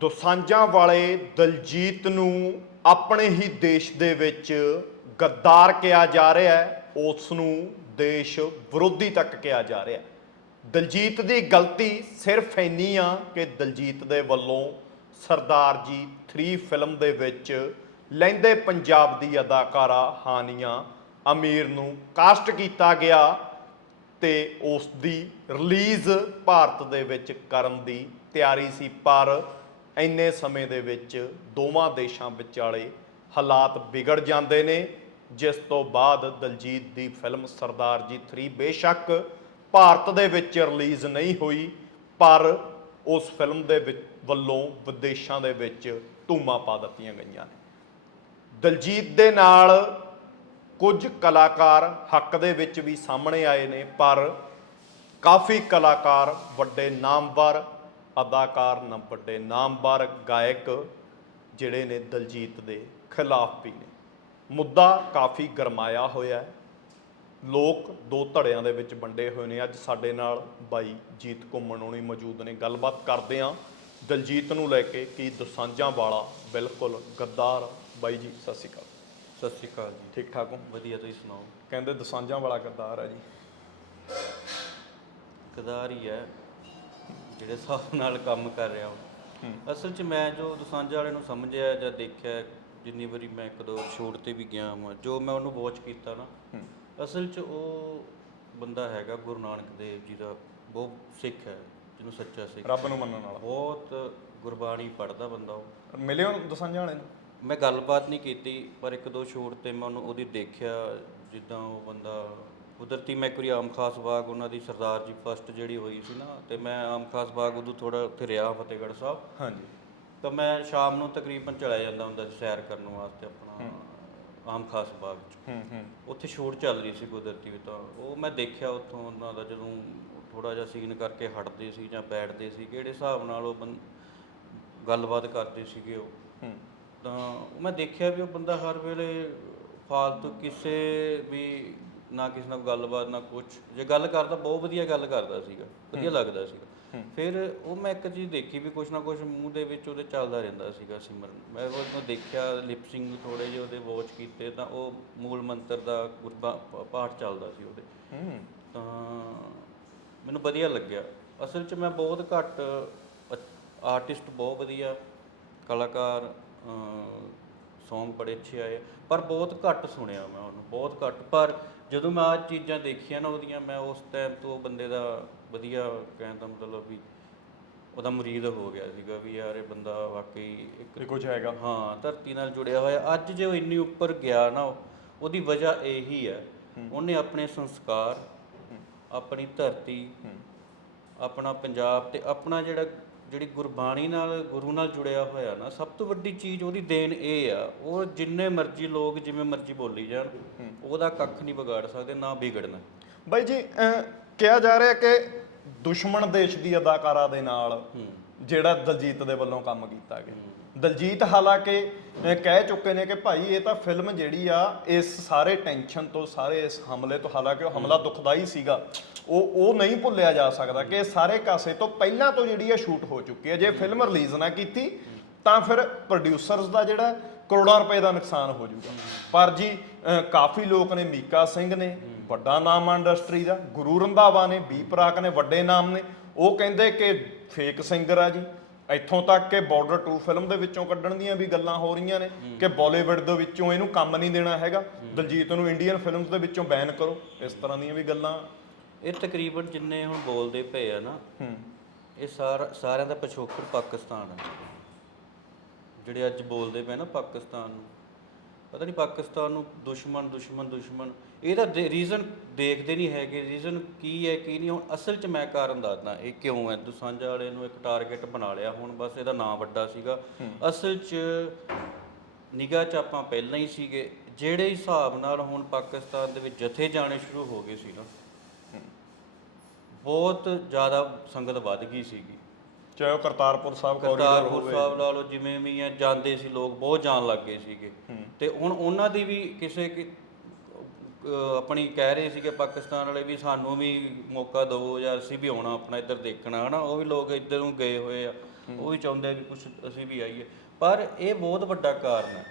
ਦੋਸਾਂਝਾਂ ਵਾਲੇ ਦਲਜੀਤ ਨੂੰ ਆਪਣੇ ਹੀ ਦੇਸ਼ ਦੇ ਵਿੱਚ ਗੱਦਾਰ ਕਿਹਾ ਜਾ ਰਿਹਾ ਹੈ, ਉਸ ਨੂੰ ਦੇਸ਼ ਵਿਰੋਧੀ ਤੱਕ ਕਿਹਾ ਜਾ ਰਿਹਾ ਹੈ। ਦਲਜੀਤ ਦੀ ਗਲਤੀ ਸਿਰਫ ਇੰਨੀ ਆ ਕਿ ਦਲਜੀਤ ਦੇ ਵੱਲੋਂ ਸਰਦਾਰ ਜੀ 3 ਫਿਲਮ ਦੇ ਵਿੱਚ ਲਹਿੰਦੇ ਪੰਜਾਬ ਦੀ ਅਦਾਕਾਰਾ ਹਾਨੀਆਂ ਅਮੀਰ ਨੂੰ ਕਾਸਟ ਕੀਤਾ ਗਿਆ ਤੇ ਉਸ ਦੀ ਰਿਲੀਜ਼ ਭਾਰਤ ਦੇ ਵਿੱਚ ਕਰਨ ਦੀ ਤਿਆਰੀ ਸੀ, ਪਰ ਇੰਨੇ ਸਮੇਂ ਦੇ ਵਿੱਚ ਦੋਵਾਂ ਦੇਸ਼ਾਂ ਵਿਚਾਲੇ ਹਾਲਾਤ ਵਿਗੜ ਜਾਂਦੇ ਨੇ, ਜਿਸ ਤੋਂ ਬਾਅਦ ਦਲਜੀਤ ਦੀ ਫਿਲਮ ਸਰਦਾਰ ਜੀ 3 ਬੇਸ਼ੱਕ ਭਾਰਤ ਦੇ ਵਿੱਚ ਰਿਲੀਜ਼ ਨਹੀਂ ਹੋਈ, ਪਰ ਉਸ ਫਿਲਮ ਦੇ ਵਿੱਚ ਵੱਲੋਂ ਵਿਦੇਸ਼ਾਂ ਦੇ ਵਿੱਚ ਧੂਮਾਂ ਪਾ ਦਿੱਤੀਆਂ ਗਈਆਂ ਨੇ। ਦਲਜੀਤ ਦੇ ਨਾਲ ਕੁਝ ਕਲਾਕਾਰ ਹੱਕ ਦੇ ਵਿੱਚ ਵੀ ਸਾਹਮਣੇ ਆਏ ਨੇ, ਪਰ ਕਾਫੀ ਕਲਾਕਾਰ ਵੱਡੇ ਨਾਮਵਰ ਅਦਾਕਾਰ ਨਾ ਵੱਡੇ ਨਾਮਵਰ ਗਾਇਕ ਜਿਹੜੇ ਨੇ ਦਲਜੀਤ ਦੇ ਖਿਲਾਫ ਵੀ ਨੇ। ਮੁੱਦਾ ਕਾਫੀ ਗਰਮਾਇਆ ਹੋਇਆ ਹੈ। ਲੋਕ ਦੋ ਧੜਿਆਂ ਦੇ ਵਿੱਚ ਵੰਡੇ ਹੋਏ ਨੇ। ਅੱਜ ਸਾਡੇ ਨਾਲ ਬਾਈ ਜੀਤ ਘੁੰਮਣ ਹੋਣੀ ਮੌਜੂਦ ਨੇ। ਗੱਲਬਾਤ ਕਰਦੇ ਆਂ ਦਲਜੀਤ ਨੂੰ ਲੈ ਕੇ ਕੀ ਦਸਾਂਜਾਂ ਵਾਲਾ ਬਿਲਕੁਲ ਗੱਦਾਰ। ਬਾਈ ਜੀ ਸਤਿ ਸ਼੍ਰੀ ਅਕਾਲ। ਸਤਿ ਸ਼੍ਰੀ ਅਕਾਲ ਜੀ। ਠੀਕ ਠਾਕ ਹੋ? ਵਧੀਆ ਤੁਸੀਂ ਸੁਣਾਓ? ਕਹਿੰਦੇ ਦਸਾਂਜਾਂ ਵਾਲਾ ਗੱਦਾਰ ਹੈ ਜੀ। ਕਦਾਰ ਹੀ ਹੈ। ਜਿਹੜੇ ਹਿਸਾਬ ਨਾਲ ਕੰਮ ਕਰ ਰਿਹਾ ਹੁਣ ਅਸਲ 'ਚ ਮੈਂ ਜੋ ਦਸਾਂਝਾ ਵਾਲੇ ਨੂੰ ਸਮਝਿਆ ਜਾਂ ਦੇਖਿਆ ਜਿੰਨੀ ਵਾਰੀ ਮੈਂ ਇੱਕ ਦੋ ਸ਼ੂਟ ਤੇ ਵੀ ਗਿਆ ਹਾਂ ਜੋ ਮੈਂ ਉਹਨੂੰ ਵਾਚ ਕੀਤਾ ਨਾ ਅਸਲ 'ਚ ਉਹ ਬੰਦਾ ਹੈਗਾ ਗੁਰੂ ਨਾਨਕ ਦੇਵ ਜੀ ਦਾ ਬਹੁਤ ਸਿੱਖ ਹੈ ਜਿਹਨੂੰ ਸੱਚਾ ਸਿੱਖ ਰੱਬ ਨੂੰ ਮੰਨਣ ਵਾਲਾ। ਬਹੁਤ ਗੁਰਬਾਣੀ ਪੜ੍ਹਦਾ ਬੰਦਾ ਉਹ। ਮਿਲੇ ਹੋ ਦਸਾਂਜਾਂ ਵਾਲੇ ਨੂੰ? ਮੈਂ ਗੱਲਬਾਤ ਨਹੀਂ ਕੀਤੀ ਪਰ ਇੱਕ ਦੋ ਸ਼ੂਟ ਤੇ ਮੈਂ ਉਹਨੂੰ ਉਹਦੀ ਦੇਖਿਆ ਜਿੱਦਾਂ ਉਹ ਬੰਦਾ ਕੁਦਰਤੀ ਮੈਂ ਇੱਕ ਵਾਰੀ ਆਮ ਖਾਸ ਬਾਗ ਉਹਨਾਂ ਦੀ ਸਰਦਾਰ ਜੀ ਫਸਟ ਜਿਹੜੀ ਹੋਈ ਸੀ ਨਾ ਤੇ ਮੈਂ ਆਮ ਖਾਸ ਬਾਗ ਉਦੋਂ ਥੋੜਾ ਉੱਥੇ ਰਿਹਾ ਫਤਿਹਗੜ੍ਹ ਸਾਹਿਬ। ਹਾਂਜੀ। ਤਾਂ ਮੈਂ ਸ਼ਾਮ ਨੂੰ ਤਕਰੀਬਨ ਚਲਾ ਜਾਂਦਾ ਹੁੰਦਾ ਸੀ ਸੈਰ ਕਰਨ ਵਾਸਤੇ ਆਪਣਾ ਆਮ ਖਾਸ ਬਾਗ ਚ। ਹੂੰ ਹੂੰ। ਉੱਥੇ ਸ਼ੂਟ ਚੱਲ ਰਹੀ ਸੀ ਕੁਦਰਤੀ ਤਾਂ। ਉਹ ਮੈਂ ਦੇਖਿਆ ਉੱਥੋਂ ਉਹਨਾਂ ਦਾ ਜਦੋਂ ਥੋੜਾ ਜਿਹਾ ਸੀਨ ਕਰਕੇ ਹਟਦੇ ਸੀ ਜਾਂ ਬੈਠਦੇ ਸੀ ਕਿਹੜੇ ਹਿਸਾਬ ਨਾਲ ਉਹ ਗੱਲਬਾਤ ਕਰਦੇ ਸੀਗੇ ਉਹ। ਹੂੰ। ਤਾਂ ਮੈਂ ਦੇਖਿਆ ਵੀ ਉਹ ਬੰਦਾ ਹਰ ਵੇਲੇ ਫਾਲਤੂ ਕਿਸੇ ਵੀ ਨਾ ਕਿਸੇ ਨਾਲ ਗੱਲਬਾਤ ਨਾ ਕੁਝ ਜੇ ਗੱਲ ਕਰਦਾ ਬਹੁਤ ਵਧੀਆ ਗੱਲ ਕਰਦਾ ਸੀਗਾ। ਵਧੀਆ ਲੱਗਦਾ ਸੀਗਾ। ਫਿਰ ਉਹ ਮੈਂ ਇੱਕ ਚੀਜ਼ ਦੇਖੀ ਵੀ ਕੁਝ ਨਾ ਕੁਝ ਮੂੰਹ ਦੇ ਵਿੱਚ ਉਹਦੇ ਚੱਲਦਾ ਰਹਿੰਦਾ ਸੀਗਾ ਸਿਮਰਨ। ਮੈਂ ਉਹਨੂੰ ਦੇਖਿਆ ਲਿਪਸਿੰਗ ਥੋੜੇ ਜਿਹੇ ਉਹਦੇ ਵਾਚ ਕੀਤੇ ਤਾਂ ਉਹ ਮੂਲ ਮੰਤਰ ਦਾ ਗੁਰਬਾ ਪਾਠ ਚੱਲਦਾ ਸੀ ਉਹਦੇ। ਤਾਂ ਮੈਨੂੰ ਵਧੀਆ ਲੱਗਿਆ। ਅਸਲ 'ਚ ਮੈਂ ਬਹੁਤ ਘੱਟ ਆਰਟਿਸਟ ਬਹੁਤ ਵਧੀਆ ਕਲਾਕਾਰ ਸੌਂਗ ਬੜੇ ਅੱਛੇ ਆਏ ਪਰ ਬਹੁਤ ਘੱਟ ਸੁਣਿਆ ਮੈਂ ਉਹਨੂੰ ਬਹੁਤ ਘੱਟ। ਪਰ ਜਦੋਂ ਮੈਂ ਆਹ ਚੀਜ਼ਾਂ ਦੇਖੀਆਂ ਨਾ ਉਹਦੀਆਂ ਮੈਂ ਉਸ ਟਾਈਮ ਤੋਂ ਉਹ ਬੰਦੇ ਦਾ ਵਧੀਆ ਕਹਿਣ ਦਾ ਮਤਲਬ ਵੀ ਉਹਦਾ ਮੁਰੀਦ ਹੋ ਗਿਆ ਸੀਗਾ ਵੀ ਯਾਰ ਇਹ ਬੰਦਾ ਵਾਕਈ ਇੱਕ ਕੁਝ ਹੈਗਾ। ਹਾਂ ਧਰਤੀ ਨਾਲ ਜੁੜਿਆ ਹੋਇਆ। ਅੱਜ ਜੇ ਉਹ ਇੰਨੀ ਉੱਪਰ ਗਿਆ ਨਾ ਉਹ- ਉਹਦੀ ਵਜ੍ਹਾ ਇਹੀ ਹੈ। ਉਹਨੇ ਆਪਣੇ ਸੰਸਕਾਰ ਆਪਣੀ ਧਰਤੀ ਆਪਣਾ ਪੰਜਾਬ ਤੇ ਆਪਣਾ ਜਿਹੜਾ ਜਿਹੜੀ ਗੁਰਬਾਣੀ ਨਾਲ ਗੁਰੂ ਨਾਲ ਜੁੜਿਆ ਹੋਇਆ ਨਾ ਸਭ ਤੋਂ ਵੱਡੀ ਚੀਜ਼ ਉਹਦੀ ਦੇਣ ਇਹ ਆ ਉਹ ਜਿੰਨੇ ਮਰਜ਼ੀ ਲੋਕ ਜਿਵੇਂ ਮਰਜ਼ੀ ਬੋਲੀ ਜਾਣ ਉਹਦਾ ਕੱਖ ਨਹੀਂ ਵਿਗਾੜ ਸਕਦੇ ਨਾ ਵਿਗੜਨਾ। ਬਾਈ ਜੀ ਕਿਹਾ ਜਾ ਰਿਹਾ ਕਿ ਦੁਸ਼ਮਣ ਦੇਸ਼ ਦੀ ਅਦਾਕਾਰਾ ਦੇ ਨਾਲ ਜਿਹੜਾ ਦਲਜੀਤ ਦੇ ਵੱਲੋਂ ਕੰਮ ਕੀਤਾ ਗਿਆ। ਦਲਜੀਤ ਹਾਲਾਂਕਿ ਅਹ, ਕਹਿ ਚੁੱਕੇ ਨੇ ਕਿ ਭਾਈ ਇਹ ਤਾਂ ਫਿਲਮ ਜਿਹੜੀ ਆ ਇਸ ਸਾਰੇ ਟੈਨਸ਼ਨ ਤੋਂ ਸਾਰੇ ਇਸ ਹਮਲੇ ਤੋਂ ਹਾਲਾਂਕਿ ਉਹ ਹਮਲਾ ਦੁਖਦਾਈ ਸੀਗਾ ਉਹ ਉਹ ਨਹੀਂ ਭੁੱਲਿਆ ਜਾ ਸਕਦਾ ਕਿ ਇਹ ਸਾਰੇ ਕਾਸੇ ਤੋਂ ਪਹਿਲਾਂ ਤੋਂ ਜਿਹੜੀ ਆ ਸ਼ੂਟ ਹੋ ਚੁੱਕੀ ਹੈ ਜੇ ਫਿਲਮ ਰਿਲੀਜ਼ ਨਾ ਕੀਤੀ ਤਾਂ ਫਿਰ ਪ੍ਰੋਡਿਊਸਰਸ ਦਾ ਜਿਹੜਾ ਕਰੋੜਾਂ ਰੁਪਏ ਦਾ ਨੁਕਸਾਨ ਹੋ ਜਾਊਗਾ। ਪਰ ਜੀ ਕਾਫੀ ਲੋਕ ਨੇ ਮੀਕਾ ਸਿੰਘ ਨੇ ਵੱਡਾ ਨਾਮ ਆ ਇੰਡਸਟਰੀ ਦਾ ਗੁਰੂ ਰੰਧਾਵਾ ਨੇ ਬੀ ਪ੍ਰਾਕ ਨੇ ਵੱਡੇ ਨਾਮ ਨੇ ਉਹ ਕਹਿੰਦੇ ਕਿ ਫੇਕ ਸਿੰਗਰ ਆ ਜੀ। ਇੱਥੋਂ ਤੱਕ ਕਿ ਬਾਰਡਰ 2 ਫਿਲਮ ਦੇ ਵਿੱਚੋਂ ਕੱਢਣ ਦੀਆਂ ਵੀ ਗੱਲਾਂ ਹੋ ਰਹੀਆਂ ਨੇ ਕਿ ਬਾਲੀਵੁੱਡ ਦੇ ਵਿੱਚੋਂ ਇਹਨੂੰ ਕੰਮ ਨਹੀਂ ਦੇਣਾ ਹੈਗਾ। ਦਲਜੀਤ ਨੂੰ ਇੰਡੀਅਨ ਫਿਲਮਸ ਦੇ ਵਿੱਚੋਂ ਬੈਨ ਕਰੋ। ਇਸ ਤਰ੍ਹਾਂ ਦੀਆਂ ਵੀ ਗੱਲਾਂ। ਇਹ ਤਕਰੀਬਨ ਜਿੰਨੇ ਹੁਣ ਬੋਲਦੇ ਪਏ ਆ ਨਾ ਇਹ ਸਾਰਾ ਸਾਰਿਆਂ ਦਾ ਪਿਛੋਕੜ ਪਾਕਿਸਤਾਨ ਹੈ ਜਿਹੜੇ ਅੱਜ ਬੋਲਦੇ ਪਏ ਨਾ ਪਾਕਿਸਤਾਨ ਨੂੰ। ਪਤਾ ਨਹੀਂ ਪਾਕਿਸਤਾਨ ਨੂੰ ਦੁਸ਼ਮਣ ਦੁਸ਼ਮਣ ਦੁਸ਼ਮਣ। ਇਹਦਾ ਰੀਜ਼ਨ ਦੇਖਦੇ ਨਹੀਂ ਹੈਗੇ ਰੀਜ਼ਨ ਕੀ ਹੈ ਕੀ ਨਹੀਂ ਹੁਣ ਅਸਲ 'ਚ ਮੈਂ ਕਾਰਨ ਦੱਸਦਾ ਇਹ ਕਿਉਂ ਹੈ? ਦੁਸਾਂਝਾ ਵਾਲੇ ਨੂੰ ਇੱਕ ਟਾਰਗੇਟ ਬਣਾ ਲਿਆ ਹੁਣ ਬਸ ਇਹਦਾ ਨਾਂ ਵੱਡਾ ਸੀਗਾ। ਅਸਲ 'ਚ ਨਿਗਾਹ 'ਚ ਆਪਾਂ ਪਹਿਲਾਂ ਹੀ ਸੀਗੇ ਜਿਹੜੇ ਹਿਸਾਬ ਨਾਲ ਹੁਣ ਪਾਕਿਸਤਾਨ ਦੇ ਵਿੱਚ ਜਥੇ ਜਾਣੇ ਸ਼ੁਰੂ ਹੋ ਗਏ ਸੀ ਨਾ ਬਹੁਤ ਜ਼ਿਆਦਾ ਸੰਗਤ ਵੱਧ ਗਈ ਸੀਗੀ। ਚਾਹੇ ਉਹ ਕਰਤਾਰਪੁਰ ਸਾਹਿਬ ਕੋਰੀਡੋਰ ਕਰਤਾਰਪੁਰ ਹੋਵੇ। ਸਾਹਿਬ ਲਾ ਲਓ ਜਿਵੇਂ ਵੀ ਆ ਜਾਂਦੇ ਸੀ ਲੋਕ ਬਹੁਤ ਜਾਣ ਲੱਗ ਗਏ ਸੀਗੇ। ਤੇ ਹੁਣ ਉਹਨਾਂ ਦੀ ਵੀ ਕਿਸੇ ਕਿ ਅਹ ਆਪਣੀ ਕਹਿ ਰਹੇ ਸੀਗੇ ਪਾਕਿਸਤਾਨ ਵਾਲੇ ਵੀ ਸਾਨੂੰ ਵੀ ਮੌਕਾ ਦਿਓ ਜਾਂ ਅਸੀਂ ਵੀ ਆਉਣਾ ਆਪਣਾ ਇੱਧਰ ਦੇਖਣਾ, ਹਨਾ? ਉਹ ਵੀ ਲੋਕ ਇੱਧਰ ਨੂੰ ਗਏ ਹੋਏ ਆ। ਉਹ ਵੀ ਚਾਹੁੰਦੇ ਆ ਵੀ ਕੁਝ ਅਸੀਂ ਵੀ ਆਈਏ। ਪਰ ਇਹ ਬਹੁਤ ਵੱਡਾ ਕਾਰਨ ਹੈ।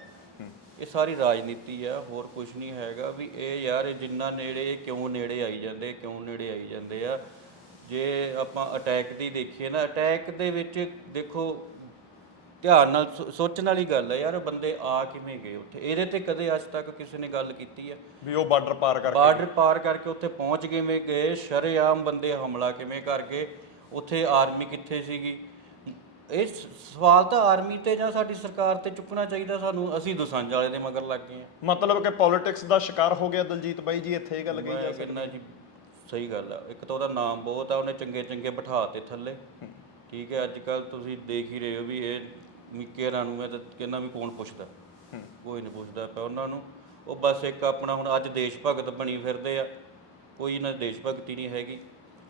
ਇਹ ਸਾਰੀ ਰਾਜਨੀਤੀ ਆ ਹੋਰ ਕੁਝ ਨਹੀਂ ਹੈਗਾ ਵੀ ਇਹ ਯਾਰ ਇਹ ਜਿੰਨਾ ਨੇੜੇ ਕਿਉਂ ਨੇੜੇ ਆਈ ਜਾਂਦੇ, ਕਿਉਂ ਨੇੜੇ ਆਈ ਜਾਂਦੇ ਆ? ਜੇ ਆਪਾਂ ਅਟੈਕ ਦੀ ਦੇਖੀਏ ਨਾ ਅਟੈਕ ਦੇ ਵਿੱਚ ਦੇਖੋ ਧਿਆਨ ਨਾਲ ਸੋ- ਸੋਚਣ ਵਾਲੀ ਗੱਲ ਹੈ ਯਾਰ ਬੰਦੇ ਆ ਕਿਵੇਂ ਗਏ ਉੱਥੇ? ਇਹਦੇ ਤੇ ਕਦੇ ਅੱਜ ਤੱਕ ਕਿਸੇ ਨੇ ਗੱਲ ਕੀਤੀ ਹੈ? ਵੀ ਉਹ ਬਾਰਡਰ ਪਾਰ ਕਰਕੇ ਬਾਰਡਰ ਪਾਰ ਕਰਕੇ ਉੱਥੇ ਪਹੁੰਚ ਕਿਵੇਂ ਗਏ? ਸ਼ਰੇਆਮ ਬੰਦੇ ਹਮਲਾ ਕਿਵੇਂ ਕਰ ਗਏ? ਉੱਥੇ ਆਰਮੀ ਕਿੱਥੇ ਸੀਗੀ? ਇਹ ਸ- ਸਵਾਲ ਤਾਂ ਆਰਮੀ ਤੇ ਜਾਂ ਸਾਡੀ ਸਰਕਾਰ ਤੇ ਚੁੱਕਣਾ ਚਾਹੀਦਾ ਸਾਨੂੰ? ਅਸੀਂ ਦੁਸਾਂਝ ਵਾਲੇ ਦੇ ਮਗਰ ਲੱਗ ਗਏ ਹਾਂ। ਮਤਲਬ ਕਿ ਪੋਲਿਟਿਕਸ ਦਾ ਸ਼ਿਕਾਰ ਹੋ ਗਿਆ ਦਲਜੀਤ ਬਾਈ ਜੀ ਇੱਥੇ ਇਹ ਗੱਲ ਕਹੀ ਜਾ ਮੈਂ ਸਕਦੀ। ਕਹਿੰਦਾ ਜੀ ਸਹੀ ਗੱਲ ਆ। ਇੱਕ ਤਾਂ ਉਹਦਾ ਨਾਮ ਬਹੁਤ ਆ ਉਹਨੇ ਚੰਗੇ ਚੰਗੇ ਬਿਠਾ ਤੇ ਥੱਲੇ। ਠੀਕ ਹੈ ਅੱਜ ਕੱਲ ਤੁਸੀਂ ਦੇਖ ਹੀ ਰਹੇ ਹੋ ਵੀ ਇਹ ਮਿੱਕੇ ਰਾਂ ਨੂੰ ਮੈਂ ਤਾਂ ਕਹਿੰਦਾ ਵੀ ਕੌਣ ਪੁੱਛਦਾ। ਕੋਈ ਨਹੀਂ ਪੁੱਛਦਾ ਪਿਆ ਉਹਨਾਂ ਨੂੰ। ਉਹ ਬਸ ਇੱਕ ਆਪਣਾ ਹੁਣ ਅੱਜ ਦੇਸ਼ ਭਗਤ ਬਣੀ ਫਿਰਦੇ ਆ। ਕੋਈ ਇਹਨਾਂ ਦੀ ਦੇਸ਼ ਭਗਤੀ ਨਹੀਂ ਹੈਗੀ।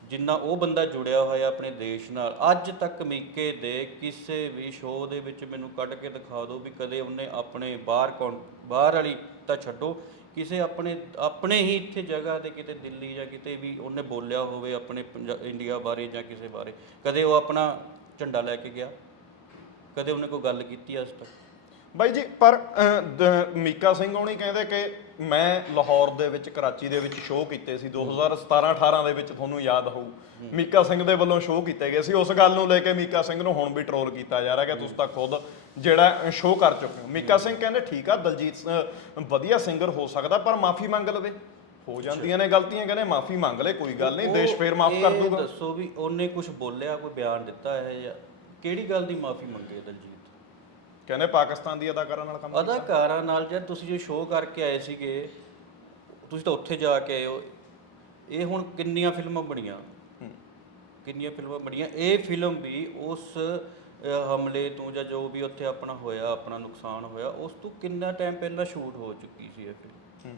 ਜਿੰਨਾ ਉਹ ਬੰਦਾ ਜੁੜਿਆ ਹੋਇਆ ਆਪਣੇ ਦੇਸ਼ ਨਾਲ ਅੱਜ ਤੱਕ ਮਿੱਕੇ ਦੇ ਕਿਸੇ ਵੀ ਸ਼ੋਅ ਦੇ ਵਿੱਚ ਮੈਨੂੰ ਕੱਢ ਕੇ ਦਿਖਾ ਦਿਓ ਵੀ ਕਦੇ ਉਹਨੇ ਆਪਣੇ ਬਾਹਰ ਕੌਣ ਬਾਹਰ ਵਾਲੀ ਤਾਂ ਛੱਡੋ। ਕਿਸੇ ਆਪਣੇ ਆਪਣੇ ਹੀ ਇੱਥੇ ਜਗ੍ਹਾ ਤੇ ਕਿਤੇ ਦਿੱਲੀ ਜਾਂ ਕਿਤੇ ਵੀ ਉਹਨੇ ਬੋਲਿਆ ਹੋਵੇ ਆਪਣੇ ਇੰਡੀਆ ਬਾਰੇ ਜਾਂ ਕਿਸੇ ਬਾਰੇ। ਕਦੇ ਉਹ ਆਪਣਾ ਝੰਡਾ ਲੈ ਕੇ ਗਿਆ। ਕਦੇ ਉਹਨੇ ਕੋਈ ਗੱਲ ਕੀਤੀ ਅੱਜ ਤੱਕ ਬਾਈ ਜੀ ਪਰ ਅਹ, ਦ- ਮੀਕਾ ਸਿੰਘ ਹੋਣੀ ਕਹਿੰਦੇ ਕਿ ਮੈਂ ਲਾਹੌਰ ਦੇ ਵਿੱਚ ਕਰਾਚੀ ਦੇ ਵਿੱਚ ਸ਼ੋਅ ਕੀਤੇ ਸੀ 2017 18 ਦੇ ਵਿੱਚ ਤੁਹਾਨੂੰ ਯਾਦ ਹੋਊ। ਮੀਕਾ ਸਿੰਘ ਦੇ ਵੱਲੋਂ ਸ਼ੋਅ ਕੀਤੇ ਗਏ ਸੀ। ਉਸ ਗੱਲ ਨੂੰ ਲੈ ਕੇ ਮੀਕਾ ਸਿੰਘ ਨੂੰ ਹੁਣ ਵੀ ਟਰੋਲ ਕੀਤਾ ਜਾ ਰਿਹਾ ਕਿ ਤੁਸੀਂ ਤਾਂ ਖੁਦ ਜਿਹੜਾ ਸ਼ੋਅ ਕਰ ਚੁੱਕੇ ਹੋ। ਮੀਕਾ ਸਿੰਘ ਕਹਿੰਦੇ ਠੀਕ ਆ ਦਲਜੀਤ ਅਹ, ਵਧੀਆ ਸਿੰਗਰ ਹੋ ਸਕਦਾ ਪਰ ਮਾਫੀ ਮੰਗ ਲਵੇ। ਹੋ ਜਾਂਦੀਆਂ ਨੇ ਗਲਤੀਆਂ ਕਹਿੰਦੇ ਮਾਫੀ ਮੰਗ ਲੈ ਕੋਈ ਗੱਲ ਨਹੀਂ ਦੇਸ਼ ਫੇਰ ਮਾਫ ਕਰ ਦੂਗਾ। ਦੱਸੋ ਵੀ ਉਹਨੇ ਕੁਝ ਬੋਲਿਆ ਕੋਈ ਬਿਆਨ ਦਿੱਤਾ ਹੈ ਜਾਂ ਕਿਹੜੀ ਗੱਲ ਦੀ ਮਾਫੀ ਮੰਗੇ ਦਲਜੀਤ? ਕਹਿੰਦੇ ਪਾਕਿਸਤਾਨ ਦੀ ਅਦਾਕਾਰਾਂ ਨਾਲ ਕੰਮ ਅਦਾਕਾਰਾਂ ਨਾਲ ਜਦ ਤੁਸੀਂ ਜੋ ਸ਼ੋਅ ਕਰਕੇ ਆਏ ਸੀਗੇ ਤੁਸੀਂ ਤਾਂ ਉੱਥੇ ਜਾ ਕੇ ਆਏ ਹੋ। ਇਹ ਹੁਣ ਕਿੰਨੀਆਂ ਫਿਲਮਾਂ ਬਣੀਆਂ? ਕਿੰਨੀਆਂ ਫਿਲਮਾਂ ਬਣੀਆਂ? ਇਹ ਫਿਲਮ ਵੀ ਉਸ ਹਮਲੇ ਤੋਂ ਜਾਂ ਜੋ ਵੀ ਉੱਥੇ ਆਪਣਾ ਹੋਇਆ ਆਪਣਾ ਨੁਕਸਾਨ ਹੋਇਆ ਉਸ ਤੋਂ ਕਿੰਨਾ ਟਾਈਮ ਪਹਿਲਾਂ ਸ਼ੂਟ ਹੋ ਚੁੱਕੀ ਸੀ ਇਹ ਫਿਲਮ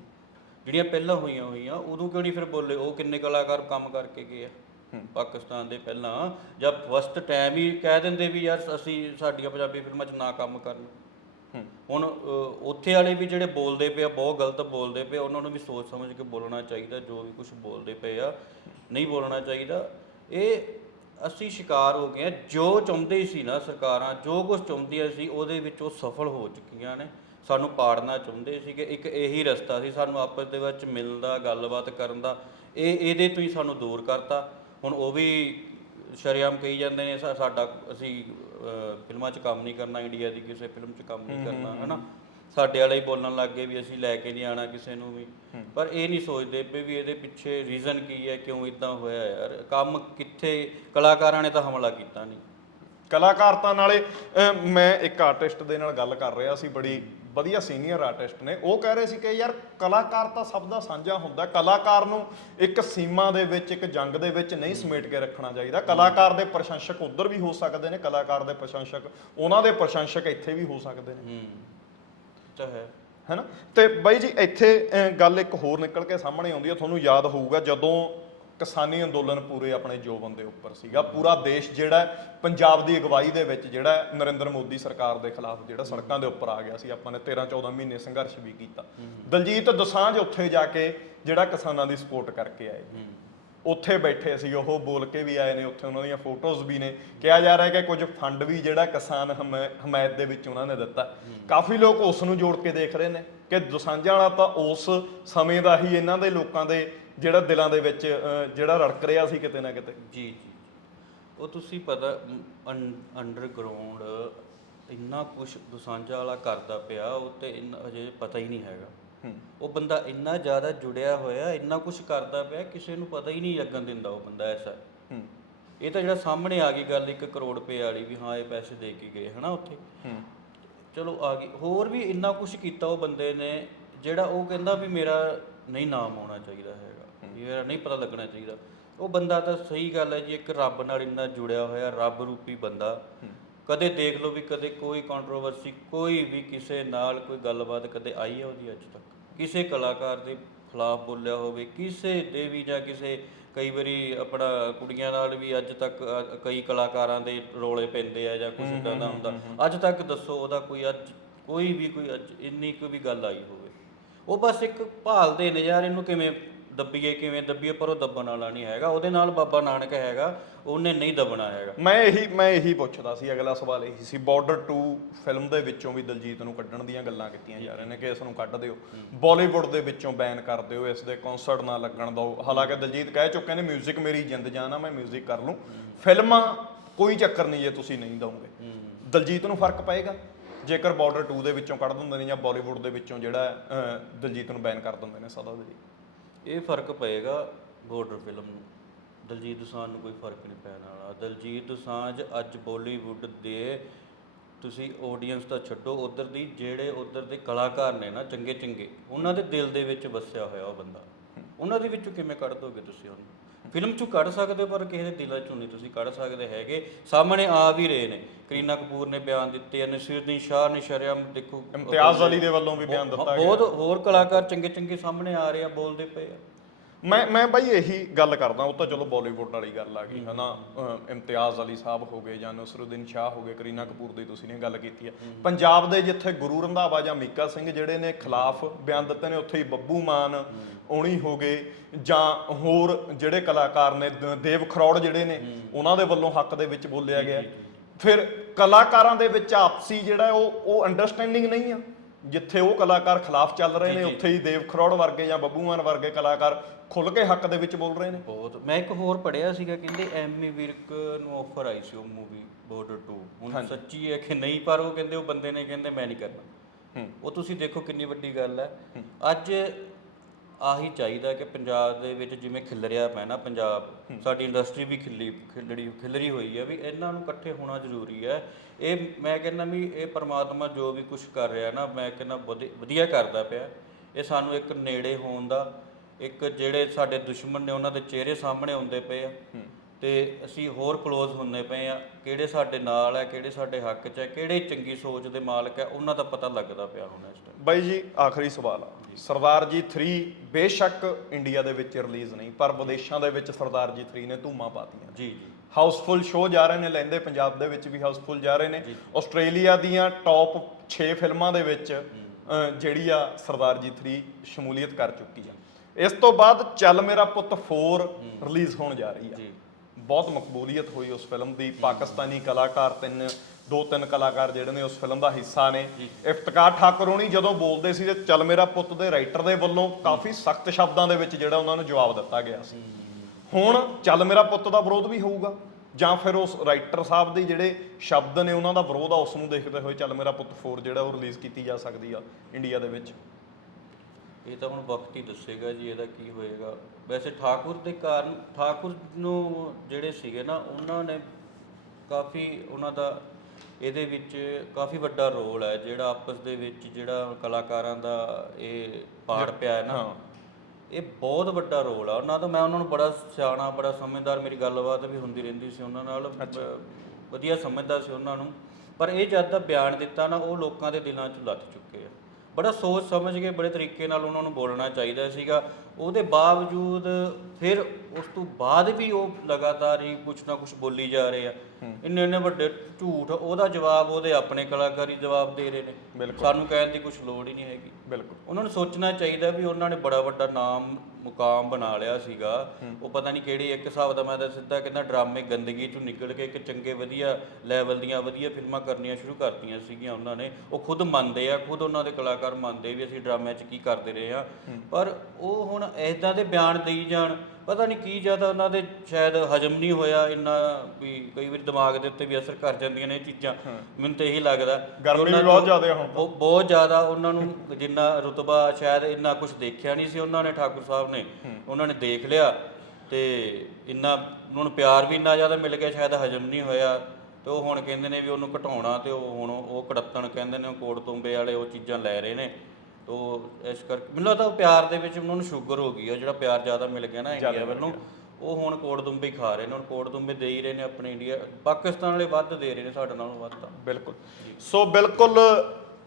ਜਿਹੜੀਆਂ ਪਹਿਲਾਂ ਹੋਈਆਂ ਹੋਈਆਂ ਉਦੋਂ ਕਿਉਂ ਨਹੀਂ ਫਿਰ ਬੋਲੇ ਉਹ ਕਿੰਨੇ ਕਲਾਕਾਰ ਕੰਮ ਕਰਕੇ ਗਏ ਆ? ਪਾਕਿਸਤਾਨ ਦੇ ਪਹਿਲਾਂ ਜਦ ਫਸਟ ਟਾਈਮ ਹੀ ਕਹਿ ਦਿੰਦੇ ਵੀ ਯਾਰ ਅਸੀਂ ਸਾਡੀਆਂ ਪੰਜਾਬੀ ਫਿਲਮਾਂ 'ਚ ਨਾ ਕੰਮ ਕਰਨ। ਹੁਣ ਉੱਥੇ ਵਾਲੇ ਵੀ ਜਿਹੜੇ ਬੋਲਦੇ ਪਏ ਆ ਬਹੁਤ ਗਲਤ ਬੋਲਦੇ ਪਏ ਉਹਨਾਂ ਨੂੰ ਵੀ ਸੋਚ ਸਮਝ ਕੇ ਬੋਲਣਾ ਚਾਹੀਦਾ ਜੋ ਵੀ ਕੁਝ ਬੋਲਦੇ ਪਏ ਆ ਨਹੀਂ ਬੋਲਣਾ ਚਾਹੀਦਾ। ਇਹ ਅਸੀਂ ਸ਼ਿਕਾਰ ਹੋ ਗਏ ਆ ਜੋ ਚਾਹੁੰਦੇ ਸੀ ਨਾ ਸਰਕਾਰਾਂ ਜੋ ਕੁਝ ਚਾਹੁੰਦੀਆਂ ਸੀ ਉਹਦੇ ਵਿੱਚ ਉਹ ਸਫਲ ਹੋ ਚੁੱਕੀਆਂ ਨੇ। ਸਾਨੂੰ ਪਾੜਨਾ ਚਾਹੁੰਦੇ ਸੀਗੇ ਇੱਕ ਇਹੀ ਰਸਤਾ ਸੀ ਸਾਨੂੰ ਆਪਸ ਦੇ ਵਿੱਚ ਮਿਲਣ ਦਾ ਗੱਲਬਾਤ ਕਰਨ ਦਾ ਇਹ ਇਹਦੇ ਤੋਂ ਹੀ ਸਾਨੂੰ ਦੂਰ ਕਰਤਾ। ਹੁਣ ਉਹ ਵੀ ਸ਼ਰੇਆਮ ਕਹੀ ਜਾਂਦੇ ਨੇ ਸਾ- ਸਾਡਾ ਅਸੀਂ ਅਹ, ਫਿਲਮਾਂ 'ਚ ਕੰਮ ਨਹੀਂ ਕਰਨਾ ਇੰਡੀਆ ਦੀ ਕਿਸੇ ਫਿਲਮ 'ਚ ਕੰਮ ਨਹੀਂ ਕਰਨਾ ਹਨਾ? ਸਾਡੇ ਵਾਲੇ ਹੀ ਬੋਲਣ ਲੱਗ ਗਏ ਵੀ ਅਸੀਂ ਲੈ ਕੇ ਨਹੀਂ ਆਣਾ ਕਿਸੇ ਨੂੰ ਵੀ। ਪਰ ਇਹ ਨਹੀਂ ਸੋਚਦੇ ਪਏ ਵੀ ਇਹਦੇ ਪਿੱਛੇ ਰੀਜ਼ਨ ਕੀ ਹੈ ਕਿਉਂ ਇਦਾਂ ਹੋਇਆ ਯਾਰ? ਕੰਮ ਕਿੱਥੇ ਕਲਾਕਾਰਾਂ ਨੇ ਤਾਂ ਹਮਲਾ ਕੀਤਾ ਨਹੀਂ। ਕਲਾਕਾਰ ਤਾਂ ਨਾਲੇ ਅਹ, ਮੈਂ ਇੱਕ ਆਰਟਿਸਟ ਦੇ ਨਾਲ ਗੱਲ ਕਰ ਰਿਹਾ ਸੀ ਬੜੀ ਵਧੀਆ ਸੀਨੀਅਰ ਆਰਟਿਸਟ ਨੇ ਉਹ ਕਹਿ ਰਹੇ ਸੀ ਕਿ ਯਾਰ ਕਲਾਕਾਰ ਤਾਂ ਸਭ ਦਾ ਸਾਂਝਾ ਹੁੰਦਾ ਕਲਾਕਾਰ ਨੂੰ ਇੱਕ ਸੀਮਾ ਦੇ ਵਿੱਚ ਇੱਕ ਜੰਗ ਦੇ ਵਿੱਚ ਨਹੀਂ ਸਮੇਟ ਕੇ ਰੱਖਣਾ ਚਾਹੀਦਾ। ਕਲਾਕਾਰ ਦੇ ਪ੍ਰਸ਼ੰਸਕ ਉਧਰ ਵੀ ਹੋ ਸਕਦੇ ਨੇ ਕਲਾਕਾਰ ਦੇ ਪ੍ਰਸ਼ੰਸਕ ਉਹਨਾਂ ਦੇ ਪ੍ਰਸ਼ੰਸਕ ਇੱਥੇ ਵੀ ਹੋ ਸਕਦੇ ਨੇ। ਹੂੰ ਤਾਂ ਹੈ। ਹੈਨਾ? ਤੇ ਬਾਈ ਜੀ ਇੱਥੇ ਗੱਲ ਇੱਕ ਹੋਰ ਨਿਕਲ ਕੇ ਸਾਹਮਣੇ ਆਉਂਦੀ ਹੈ ਤੁਹਾਨੂੰ ਯਾਦ ਹੋਊਗਾ ਜਦੋਂ ਕਿਸਾਨੀ ਅੰਦੋਲਨ ਪੂਰੇ ਆਪਣੇ ਜੋਬਨ ਦੇ ਉੱਪਰ ਸੀਗਾ। ਪੂਰਾ ਦੇਸ਼ ਜਿਹੜਾ ਪੰਜਾਬ ਦੀ ਅਗਵਾਈ ਦੇ ਵਿੱਚ ਜਿਹੜਾ ਨਰਿੰਦਰ ਮੋਦੀ ਸਰਕਾਰ ਦੇ ਖਿਲਾਫ ਜਿਹੜਾ ਸੜਕਾਂ ਦੇ ਉੱਪਰ ਆ ਗਿਆ ਸੀ। ਆਪਾਂ ਨੇ 13 14 ਮਹੀਨੇ ਸੰਘਰਸ਼ ਵੀ ਕੀਤਾ। ਦਲਜੀਤ ਦੋਸਾਂਝ ਉੱਥੇ ਜਾ ਕੇ ਜਿਹੜਾ ਕਿਸਾਨਾਂ ਦੀ ਸਪੋਰਟ ਕਰਕੇ ਆਏ। ਉੱਥੇ ਬੈਠੇ ਸੀ, ਉਹ ਬੋਲ ਕੇ ਵੀ ਆਏ ਨੇ, ਉੱਥੇ ਉਹਨਾਂ ਦੀਆਂ ਫੋਟੋਜ਼ ਵੀ ਨੇ। ਕਿਹਾ ਜਾ ਰਿਹਾ ਕਿ ਕੁਝ ਫੰਡ ਵੀ ਜਿਹੜਾ ਕਿਸਾਨ ਹਮਾ- ਹਮਾਇਤ ਦੇ ਵਿੱਚ ਉਹਨਾਂ ਨੇ ਦਿੱਤਾ। ਕਾਫੀ ਲੋਕ ਉਸ ਨੂੰ ਜੋੜ ਕੇ ਦੇਖ ਰਹੇ ਨੇ ਕਿ ਦੁਸਾਂਝਾਂ ਵਾਲਾ ਤਾਂ ਉਸ ਸਮੇਂ ਦਾ ਹੀ ਇਹਨਾਂ ਦੇ ਲੋਕਾਂ ਦੇ ਜਿਹੜਾ ਦਿਲਾਂ ਦੇ ਵਿੱਚ ਅਹ, ਜਿਹੜਾ ਰੜਕ ਰਿਹਾ ਸੀ ਕਿਤੇ ਨਾ ਕਿਤੇ? ਜੀ ਜੀ ਉਹ ਤੁਸੀਂ ਪਤਾ ਅੰਡਰਗਰਾਉਂਡ ਇੰਨਾ ਕੁਝ ਦੁਸਾਂਝਾ ਵਾਲਾ ਕਰਦਾ ਪਿਆ ਉਹ ਤੇ ਇੰਨਾ ਹਜੇ ਪਤਾ ਹੀ ਨਹੀਂ ਹੈਗਾ। ਉਹ ਬੰਦਾ ਇੰਨਾ ਜ਼ਿਆਦਾ ਜੁੜਿਆ ਹੋਇਆ ਇੰਨਾ ਕੁਝ ਕਰਦਾ ਪਿਆ ਕਿਸੇ ਨੂੰ ਪਤਾ ਹੀ ਨਹੀਂ ਲੱਗਣ ਦਿੰਦਾ ਉਹ ਬੰਦਾ ਐਸਾ। ਹੂੰ। ਇਹ ਤਾਂ ਜਿਹੜਾ ਸਾਹਮਣੇ ਆ ਗਈ ਗੱਲ 1 ਕਰੋੜ ਰੁਪਏ ਵਾਲੀ ਵੀ ਹਾਂ ਇਹ ਪੈਸੇ ਦੇ ਕੇ ਗਏ ਹਨਾ ਉੱਥੇ? ਹੂੰ। ਚਲੋ ਆ ਗਈ। ਹੋਰ ਵੀ ਇੰਨਾ ਕੁਝ ਕੀਤਾ ਉਹ ਬੰਦੇ ਨੇ ਜਿਹੜਾ ਉਹ ਕਹਿੰਦਾ ਵੀ ਮੇਰਾ ਨਹੀਂ ਨਾਮ ਆਉਣਾ ਚਾਹੀਦਾ ਹੈਗਾ। ਵੀ ਮੇਰਾ ਨਹੀਂ ਪਤਾ ਲੱਗਣਾ ਚਾਹੀਦਾ। ਉਹ ਬੰਦਾ ਤਾਂ ਸਹੀ ਗੱਲ ਹੈ ਜੀ ਇੱਕ ਰੱਬ ਨਾਲ ਇੰਨਾ ਜੁੜਿਆ ਹੋਇਆ ਰੱਬ ਰੂਪੀ ਬੰਦਾ। ਕਦੇ ਦੇਖ ਲਓ ਵੀ ਕਦੇ ਕੋਈ ਕੰਟਰੋਵਰਸੀ ਕੋਈ ਵੀ ਕਿਸੇ ਨਾਲ ਕੋਈ ਗੱਲਬਾਤ ਕਦੇ ਆਈ ਹੈ ਉਹਦੀ ਅੱਜ ਤੱਕ? ਕਿਸੇ ਕਲਾਕਾਰ ਦੇ ਖਿਲਾਫ ਬੋਲਿਆ ਹੋਵੇ ਕਿਸੇ ਦੇ ਵੀ ਜਾਂ ਕਿਸੇ ਕਈ ਵਾਰੀ ਆਪਣਾ ਕੁੜੀਆਂ ਨਾਲ ਵੀ ਅੱਜ ਤੱਕ ਕਈ ਕਲਾਕਾਰਾਂ ਦੇ ਰੋਲੇ ਪੈਂਦੇ ਆ ਜਾਂ ਕੁਝ ਇਦਾਂ ਦਾ ਹੁੰਦਾ। ਅੱਜ ਤੱਕ ਦੱਸੋ ਉਹਦਾ ਕੋਈ ਅੱਜ ਕੋਈ ਵੀ ਕੋਈ ਅੱਜ ਇੰਨੀ ਕੋਈ ਵੀ ਗੱਲ ਆਈ ਹੋਵੇ। ਉਹ ਬਸ ਇੱਕ ਭਾਲਦੇ ਨੇ ਯਾਰ ਇਹਨੂੰ ਕਿਵੇਂ ਦੱਬੀਏ ਕਿਵੇਂ ਦੱਬੀਏ ਪਰ ਉਹ ਦੱਬਣ ਵਾਲਾ ਨਹੀਂ ਹੈਗਾ ਉਹਦੇ ਨਾਲ ਬਾਬਾ ਨਾਨਕ ਹੈਗਾ ਉਹਨੇ ਨਹੀਂ ਦੱਬਣਾ ਹੈਗਾ ਮੈਂ ਇਹੀ ਮੈਂ ਇਹੀ ਪੁੱਛਦਾ ਸੀ ਅਗਲਾ ਸਵਾਲ ਇਹੀ ਸੀ ਬਾਰਡਰ 2 ਫਿਲਮ ਦੇ ਵਿੱਚੋਂ ਵੀ ਦਲਜੀਤ ਨੂੰ ਕੱਢਣ ਦੀਆਂ ਗੱਲਾਂ ਕੀਤੀਆਂ ਜਾ ਰਹੀਆਂ ਨੇ ਕਿ ਇਸ ਨੂੰ ਕੱਢ ਦਿਓ ਬਾਲੀਵੁੱਡ ਦੇ ਵਿੱਚੋਂ ਬੈਨ ਕਰ ਦਿਓ ਇਸ ਦੇ ਕਨਸਰਟ ਨਾ ਲੱਗਣ ਦਿਓ ਹਾਲਾਂਕਿ ਦਲਜੀਤ ਕਹਿ ਚੁੱਕੇ ਨੇ 뮤직 ਮੇਰੀ ਜਿੰਦ ਜਾਨ ਆ ਮੈਂ 뮤직 ਕਰ ਲੂੰ ਫਿਲਮਾਂ ਕੋਈ ਚੱਕਰ ਨਹੀਂ ਜੇ ਤੁਸੀਂ ਨਹੀਂ ਦਵੋਗੇ ਦਲਜੀਤ ਨੂੰ ਫਰਕ ਪਏਗਾ ਜੇਕਰ ਬਾਰਡਰ 2 ਦੇ ਵਿੱਚੋਂ ਕੱਢ ਦਿੰਦੇ ਨੇ ਜਾਂ ਬਾਲੀਵੁੱਡ ਦੇ ਵਿੱਚੋਂ ਜਿਹੜਾ ਅਹ, ਦਲਜੀਤ ਨੂੰ ਬੈਨ ਕਰ ਦਿੰਦੇ ਨੇ ਸਦਾ ਦੇ ਲਈ ਇਹ ਫ਼ਰਕ ਪਏਗਾ ਬਾਰਡਰ ਫਿਲਮ ਨੂੰ। ਦਲਜੀਤ ਦੋਸਾਂਝ ਨੂੰ ਕੋਈ ਫ਼ਰਕ ਨਹੀਂ ਪੈਣ ਵਾਲਾ। ਦਲਜੀਤ ਦੋਸਾਂਝ ਅੱਜ ਬਾਲੀਵੁੱਡ ਦੇ ਤੁਸੀਂ ਆਡੀਅנס ਤਾਂ ਛੱਡੋ, ਉਧਰ ਦੀ ਜਿਹੜੇ ਉਧਰ ਦੇ ਕਲਾਕਾਰ ਨੇ ਨਾ ਚੰਗੇ ਚੰਗੇ ਉਹਨਾਂ ਦੇ ਦਿਲ ਦੇ ਵਿੱਚ ਵਸਿਆ ਹੋਇਆ ਉਹ ਬੰਦਾ। ਉਹਨਾਂ ਦੇ ਵਿੱਚੋਂ ਕਿਵੇਂ ਕੱਢ ਦੋਗੇ ਤੁਸੀਂ ਉਹਨੂੰ? ਫਿਲਮ ਚੋਂ ਕੱਢ ਸਕਦੇ ਹੋ ਪਰ ਕਿਸੇ ਦੇ ਦਿਲਾਂ ਚੋਂ ਨਹੀਂ ਤੁਸੀਂ ਕੱਢ ਸਕਦੇ ਹੈਗੇ। ਸਾਹਮਣੇ ਆ ਵੀ ਰਹੇ ਨੇ। ਕਰੀਨਾ ਕਪੂਰ ਨੇ ਬਿਆਨ ਦਿੱਤੇ ਨਸੀਰੁੱਦੀਨ ਸ਼ਾਹ ਨੇ ਸ਼ਰਿਆਮ ਦੇਖੋ। ਇਮਤਿਆਜ਼ ਅਲੀ ਦੇ ਵੱਲੋਂ ਵੀ ਬਿਆਨ ਦਿੱਤਾ ਗਿਆ। ਬਹੁਤ ਹੋਰ ਕਲਾਕਾਰ ਚੰਗੇ ਚੰਗੇ ਸਾਹਮਣੇ ਆ ਰਹੇ ਆ ਬੋਲਦੇ ਪਏ ਆ। ਮੈਂ ਮੈਂ ਬਾਈ ਇਹੀ ਗੱਲ ਕਰਦਾ ਉਹ ਤਾਂ ਚਲੋ ਬਾਲੀਵੁੱਡ ਵਾਲੀ ਗੱਲ ਆ ਗਈ ਹਨਾ? ਇਮਤਿਆਜ਼ ਅਲੀ ਸਾਹਿਬ ਹੋ ਗਏ ਜਾਂ ਨਸਰੁੱਦੀਨ ਸ਼ਾਹ ਹੋ ਗਏ ਕਰੀਨਾ ਕਪੂਰ ਦੀ ਤੁਸੀਂ ਨੇ ਗੱਲ ਕੀਤੀ ਹੈ। ਪੰਜਾਬ ਦੇ ਜਿੱਥੇ ਗੁਰੂ ਰੰਧਾਵਾ ਜਾਂ ਮੀਕਾ ਸਿੰਘ ਜਿਹੜੇ ਨੇ ਖਿਲਾਫ ਬਿਆਨ ਦਿੱਤੇ ਨੇ ਉੱਥੇ ਹੀ ਬੱਬੂ ਮਾਨ ਓਣੀ ਹੋ ਗਏ ਜਾਂ ਹੋਰ ਜਿਹੜੇ ਕਲਾਕਾਰ ਨੇ ਦੇਵ ਖਰੌੜ ਜਿਹੜੇ ਨੇ ਉਹਨਾਂ ਦੇ ਵੱਲੋਂ ਹੱਕ ਦੇ ਵਿੱਚ ਬੋਲਿਆ ਗਿਆ। ਫਿਰ ਕਲਾਕਾਰਾਂ ਦੇ ਵਿੱਚ ਆਪਸੀ ਜਿਹੜਾ ਉਹ ਉਹ ਅੰਡਰਸਟੈਂਡਿੰਗ ਨਹੀਂ ਆ। ਜਿੱਥੇ ਉਹ ਕਲਾਕਾਰ ਖਿਲਾਫ ਚੱਲ ਰਹੇ ਨੇ ਉੱਥੇ ਹੀ ਦੇਵ ਖਰੋੜ ਵਰਗੇ ਜਾਂ ਬੱਬੂ ਮਾਨ ਵਰਗੇ ਕਲਾਕਾਰ ਖੁੱਲ ਕੇ ਹੱਕ ਦੇ ਵਿੱਚ ਬੋਲ ਰਹੇ ਨੇ। ਬਹੁਤ। ਮੈਂ ਇੱਕ ਹੋਰ ਪੜਿਆ ਸੀਗਾ ਕਹਿੰਦੇ ਐਮੀ ਵਿਰਕ ਨੂੰ ਆਫਰ ਆਈ ਸੀ ਉਹ ਮੂਵੀ ਬਾਰਡਰ 2 ਹੁਣ ਸੱਚੀ ਹੈ ਕਿ ਨਹੀਂ ਪਰ ਉਹ ਕਹਿੰਦੇ ਉਹ ਬੰਦੇ ਨੇ ਕਹਿੰਦੇ ਮੈਂ ਨਹੀਂ ਕਰਨਾ। ਉਹ ਤੁਸੀਂ ਦੇਖੋ ਕਿੰਨੀ ਵੱਡੀ ਗੱਲ ਹੈ। ਅੱਜ ਆਹੀ ਚਾਹੀਦਾ ਕਿ ਪੰਜਾਬ ਦੇ ਵਿੱਚ ਜਿਵੇਂ ਖਿਲਰਿਆ ਪਿਆ ਨਾ ਪੰਜਾਬ ਸਾਡੀ ਇੰਡਸਟਰੀ ਵੀ ਖਿੱਲੀ ਖਿਲੜੀ ਖਿਲਰੀ ਹੋਈ ਹੈ ਵੀ ਇਹਨਾਂ ਨੂੰ ਇਕੱਠੇ ਹੋਣਾ ਜ਼ਰੂਰੀ ਹੈ ਇਹ ਮੈਂ ਕਹਿੰਦਾ ਵੀ ਇਹ ਪ੍ਰਮਾਤਮਾ ਜੋ ਵੀ ਕੁਝ ਕਰ ਰਿਹਾ ਨਾ ਮੈਂ ਕਹਿੰਦਾ ਵਧੀ- ਵਧੀਆ ਕਰਦਾ ਪਿਆ। ਇਹ ਸਾਨੂੰ ਇੱਕ ਨੇੜੇ ਹੋਣ ਦਾ ਇੱਕ ਜਿਹੜੇ ਸਾਡੇ ਦੁਸ਼ਮਣ ਨੇ ਉਹਨਾਂ ਦੇ ਚਿਹਰੇ ਸਾਹਮਣੇ ਆਉਂਦੇ ਪਏ ਆ। ਤੇ ਅਸੀਂ ਹੋਰ ক্লোਜ਼ ਹੁੰਨੇ ਪਏ ਆ ਕਿਹੜੇ ਸਾਡੇ ਨਾਲ ਹੈ ਕਿਹੜੇ ਸਾਡੇ ਹੱਕ 'ਚ ਹੈ ਕਿਹੜੇ ਚੰਗੀ ਸੋਚ ਦੇ ਮਾਲਕ ਹੈ ਉਹਨਾਂ ਦਾ ਪਤਾ ਲੱਗਦਾ ਪਿਆ ਹੁਣ ਇਸ ਟਾਈਮ ਬਾਈ ਜੀ ਆਖਰੀ ਸਵਾਲ ਆ। ਸਰਦਾਰ ਜੀ 3 ਬੇਸ਼ੱਕ ਇੰਡੀਆ ਦੇ ਵਿੱਚ ਰਿਲੀਜ਼ ਨਹੀਂ ਪਰ ਵਿਦੇਸ਼ਾਂ ਦੇ ਵਿੱਚ ਸਰਦਾਰ ਜੀ 3 ਨੇ ਧੂਮਾਂ ਪਾਤੀਆਂ। ਜੀ ਜੀ। ਹਾਊਸਫੁੱਲ ਸ਼ੋਅ ਜਾ ਰਹੇ ਨੇ ਲੈਂਦੇ ਪੰਜਾਬ ਦੇ ਵਿੱਚ ਵੀ ਹਾਊਸਫੁੱਲ ਜਾ ਰਹੇ ਨੇ। ਆਸਟ੍ਰੇਲੀਆ ਦੀਆਂ ਟੌਪ 6 ਫਿਲਮਾਂ ਦੇ ਵਿੱਚ ਜਿਹੜੀ ਆ ਸਰਦਾਰ ਜੀ 3 ਸ਼ਮੂਲੀਅਤ ਕਰ ਚੁੱਕੀ ਆ। ਇਸ ਤੋਂ ਬਾਅਦ ਚੱਲ ਮੇਰਾ ਪੁੱਤ 4 ਰਿਲੀਜ਼ ਹੋਣ ਜਾ ਰਹੀ ਆ। ਜੀ। ਬਹੁਤ ਮਕਬੂਲੀਅਤ ਹੋਈ ਉਸ ਫਿਲਮ ਦੀ। ਪਾਕਿਸਤਾਨੀ ਕਲਾਕਾਰ ਤਿੰਨ ਦੋ ਤਿੰਨ ਕਲਾਕਾਰ ਜਿਹੜੇ ਨੇ ਉਸ ਫਿਲਮ ਦਾ ਹਿੱਸਾ ਨੇ। ਇਫਤਕਾਰ ਠਾਕੁਰ ਹੋਣੀ ਜਦੋਂ ਬੋਲਦੇ ਸੀ ਤੇ ਚੱਲ ਮੇਰਾ ਪੁੱਤ ਦੇ ਰਾਈਟਰ ਦੇ ਵੱਲੋਂ ਕਾਫੀ ਸਖਤ ਸ਼ਬਦਾਂ ਦੇ ਵਿੱਚ ਜਿਹੜਾ ਉਹਨਾਂ ਨੂੰ ਜਵਾਬ ਦਿੱਤਾ ਗਿਆ ਸੀ। ਹੁਣ ਚੱਲ ਮੇਰਾ ਪੁੱਤ ਦਾ ਵਿਰੋਧ ਵੀ ਹੋਊਗਾ ਜਾਂ ਫਿਰ ਉਸ ਰਾਈਟਰ ਸਾਹਿਬ ਦੇ ਜਿਹੜੇ ਸ਼ਬਦ ਨੇ ਉਹਨਾਂ ਦਾ ਵਿਰੋਧ ਆ ਉਸ ਨੂੰ ਦੇਖਦੇ ਹੋਏ ਚੱਲ ਮੇਰਾ ਪੁੱਤ 4 ਜਿਹੜਾ ਉਹ ਰਿਲੀਜ਼ ਕੀਤੀ ਜਾ ਸਕਦੀ ਆ ਇੰਡੀਆ ਦੇ ਵਿੱਚ। ਇਹ ਤਾਂ ਹੁਣ ਵਕਤ ਹੀ ਦੱਸੇਗਾ ਜੀ ਇਹਦਾ ਕੀ ਹੋਏਗਾ। ਵੈਸੇ ਠਾਕੁਰ ਦੇ ਕਾਰਨ ਠਾਕੁਰ ਨੂੰ ਜਿਹੜੇ ਸੀਗੇ ਨਾ ਉਹਨਾਂ ਨੇ ਕਾਫੀ ਉਹਨਾਂ ਦਾ ਇਹਦੇ ਵਿੱਚ ਕਾਫੀ ਵੱਡਾ ਰੋਲ ਹੈ ਜਿਹੜਾ ਆਪਸ ਦੇ ਵਿੱਚ ਜਿਹੜਾ ਕਲਾਕਾਰਾਂ ਦਾ ਇਹ ਪਾੜ ਪਿਆ ਹੈ ਨਾ। ਇਹ ਬਹੁਤ ਵੱਡਾ ਰੋਲ ਆ। ਉਹਨਾਂ ਦਾ ਮੈਂ ਉਹਨਾਂ ਨੂੰ ਬੜਾ ਸਿਆਣਾ ਬੜਾ ਸਮਝਦਾਰ ਮੇਰੀ ਗੱਲਬਾਤ ਵੀ ਹੁੰਦੀ ਰਹਿੰਦੀ ਸੀ ਉਹਨਾਂ ਨਾਲ ਵਧੀਆ ਸਮਝਦਾ ਸੀ ਉਹਨਾਂ ਨੂੰ। ਪਰ ਇਹ ਜਦ ਦਾ ਬਿਆਨ ਦਿੱਤਾ ਨਾ ਉਹ ਲੋਕਾਂ ਦੇ ਦਿਲਾਂ 'ਚ ਲੱਥ ਚੁੱਕੇ ਆ। ਬੜਾ ਸੋਚ ਸਮਝ ਕੇ ਬੜੇ ਤਰੀਕੇ ਨਾਲ ਉਹਨਾਂ ਨੂੰ ਬੋਲਣਾ ਚਾਹੀਦਾ ਸੀਗਾ। ਉਹਦੇ ਬਾਵਜੂਦ ਫਿਰ ਉਸ ਤੋਂ ਬਾਅਦ ਵੀ ਉਹ ਲਗਾਤਾਰ ਹੀ ਕੁਛ ਨਾ ਕੁਛ ਬੋਲੀ ਜਾ ਰਹੇ ਆ। ਇੰਨੇ ਇੰਨੇ ਵੱਡੇ ਝੂਠ ਉਹਦਾ ਜਵਾਬ ਉਹਦੇ ਆਪਣੇ ਕਲਾਕਾਰੀ ਜਵਾਬ ਦੇ ਰਹੇ ਨੇ। ਸਾਨੂੰ ਕਹਿਣ ਦੀ ਕੁਛ ਲੋੜ ਹੀ ਨਹੀਂ ਹੈਗੀ। ਬਿਲਕੁਲ। ਉਹਨਾਂ ਨੂੰ ਸੋਚਣਾ ਚਾਹੀਦਾ ਵੀ ਉਹਨਾਂ ਨੇ ਬੜਾ ਵੱਡਾ ਨਾਮ ਮੁਕਾਮ ਬਣਾ ਲਿਆ ਸੀਗਾ। ਉਹ ਪਤਾ ਨਹੀਂ ਕਿਹੜੀ ਇੱਕ ਹਿਸਾਬ ਦਾ ਮੈਂ ਤਾਂ ਸਿੱਧਾ ਕਹਿੰਦਾ ਡਰਾਮੇ ਗੰਦਗੀ ਚੋਂ ਨਿਕਲ ਕੇ ਇੱਕ ਚੰਗੇ ਵਧੀਆ ਲੈਵਲ ਦੀਆਂ ਵਧੀਆ ਫਿਲਮਾਂ ਕਰਨੀਆਂ ਸ਼ੁਰੂ ਕਰਤੀਆਂ ਸੀਗੀਆਂ ਉਹਨਾਂ ਨੇ। ਉਹ ਖੁਦ ਮੰਨਦੇ ਆ ਖੁਦ ਉਹਨਾਂ ਦੇ ਕਲਾਕਾਰ ਮੰਨਦੇ ਵੀ ਅਸੀਂ ਡਰਾਮਿਆਂ 'ਚ ਕੀ ਕਰਦੇ ਰਹੇ ਆ ਪਰ ਉਹ ਹੁਣ ਐਦਾਂ ਦੇ ਬਿਆਨ ਦੇਈ ਜਾਣ ਪਤਾ ਨਹੀਂ ਕੀ ਜ਼ਿਆਦਾ ਉਹਨਾਂ ਦੇ ਸ਼ਾਇਦ ਹਜਮ ਨਹੀਂ ਹੋਇਆ ਇੰਨਾ ਵੀ ਕਈ ਵਾਰੀ ਦਿਮਾਗ ਦੇ ਉੱਤੇ ਵੀ ਅਸਰ ਕਰ ਜਾਂਦੀਆਂ ਨੇ ਇਹ ਚੀਜ਼ਾਂ। ਮੈਨੂੰ ਤਾਂ ਇਹੀ ਲੱਗਦਾ ਗਰਮੀ ਵੀ ਬਹੁਤ ਜ਼ਿਆਦਾ ਹੁਣ ਉਹ ਬਹੁਤ ਜ਼ਿਆਦਾ ਉਹਨਾਂ ਨੂੰ ਜਿੰਨਾ ਰੁਤਬਾ ਸ਼ਾਇਦ ਇੰਨਾ ਕੁਝ ਦੇਖਿਆ ਨਹੀਂ ਸੀ ਉਹਨਾਂ ਨੇ ਠਾਕੁਰ ਸਾਹਿਬ ਨੇ। ਉਹਨਾਂ ਨੇ ਦੇਖ ਲਿਆ ਤੇ ਇੰਨਾ ਉਹਨਾਂ ਨੂੰ ਪਿਆਰ ਵੀ ਇੰਨਾ ਜ਼ਿਆਦਾ ਮਿਲ ਗਿਆ ਸ਼ਾਇਦ ਹਜਮ ਨਹੀਂ ਹੋਇਆ। ਤੇ ਉਹ ਹੁਣ ਕਹਿੰਦੇ ਨੇ ਵੀ ਉਹਨੂੰ ਘਟਾਉਣਾ ਤੇ ਉਹ ਹੁਣ ਉਹ ਕੜੱਤਣ ਕਹਿੰਦੇ ਨੇ ਉਹ ਕੋੜ ਤੁੰਬੇ ਵਾਲੇ ਉਹ ਚੀਜ਼ਾਂ ਲੈ ਰਹੇ ਨੇ। ਤੋ ਇਸ ਕਰਕੇ ਮੈਨੂੰ ਲੱਗਦਾ ਉਹ ਪਿਆਰ ਦੇ ਵਿੱਚ ਉਹਨਾਂ ਨੂੰ ਸ਼ੂਗਰ ਹੋ ਗਈ ਆ ਜਿਹੜਾ ਪਿਆਰ ਜ਼ਿਆਦਾ ਮਿਲ ਗਿਆ ਨਾ ਇੰਡੀਆ ਵੱਲੋਂ ਉਹ ਹੁਣ ਤੁੰਬੇ ਹੀ ਖਾ ਰਹੇ ਨੇ ਹੁਣ ਕੋੜ ਤੁੰਬੇ ਦੇ ਹੀ ਰਹੇ ਨੇ ਆਪਣੇ ਇੰਡੀਆ ਪਾਕਿਸਤਾਨ ਵਾਲੇ ਵੱਧ ਦੇ ਰਹੇ ਨੇ ਸਾਡੇ ਨਾਲੋਂ ਵੱਧ ਤਾਂ। ਬਿਲਕੁਲ। ਸੋ ਬਿਲਕੁਲ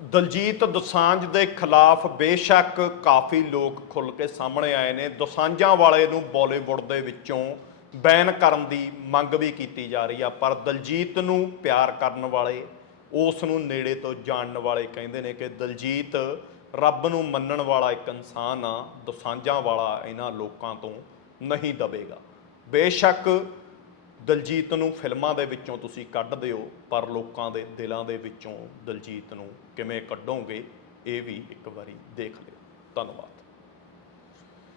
ਦਲਜੀਤ ਦੋਸਾਂਝ ਦੇ ਖਿਲਾਫ ਬੇਸ਼ੱਕ ਕਾਫੀ ਲੋਕ ਖੁੱਲ ਕੇ ਸਾਹਮਣੇ ਆਏ ਨੇ। ਦੋਸਾਂਝਾਂ ਵਾਲੇ ਨੂੰ ਬਾਲੀਵੁੱਡ ਦੇ ਵਿੱਚੋਂ ਬੈਨ ਕਰਨ ਦੀ ਮੰਗ ਵੀ ਕੀਤੀ ਜਾ ਰਹੀ ਆ ਪਰ ਦਲਜੀਤ ਨੂੰ ਪਿਆਰ ਕਰਨ ਵਾਲੇ ਉਸ ਨੂੰ ਨੇੜੇ ਤੋਂ ਜਾਣਨ ਵਾਲੇ ਕਹਿੰਦੇ ਨੇ ਕਿ ਦਲਜੀਤ ਰੱਬ ਨੂੰ ਮੰਨਣ ਵਾਲਾ ਇੱਕ ਇਨਸਾਨ ਆ ਦਸਾਂਝਾਂ ਵਾਲਾ ਇਹਨਾਂ ਲੋਕਾਂ ਤੋਂ ਨਹੀਂ ਦਬੇਗਾ ਬੇਸ਼ੱਕ ਦਲਜੀਤ ਨੂੰ ਫਿਲਮਾਂ ਦੇ ਵਿੱਚੋਂ ਤੁਸੀਂ ਕੱਢ ਦਿਓ, ਪਰ ਲੋਕਾਂ ਦੇ ਦਿਲਾਂ ਦੇ ਵਿੱਚੋਂ ਦਲਜੀਤ ਨੂੰ ਕਿਵੇਂ ਕੱਢੋਗੇ, ਇਹ ਵੀ ਇੱਕ ਵਾਰੀ ਦੇਖ ਲਿਓ। ਧੰਨਵਾਦ।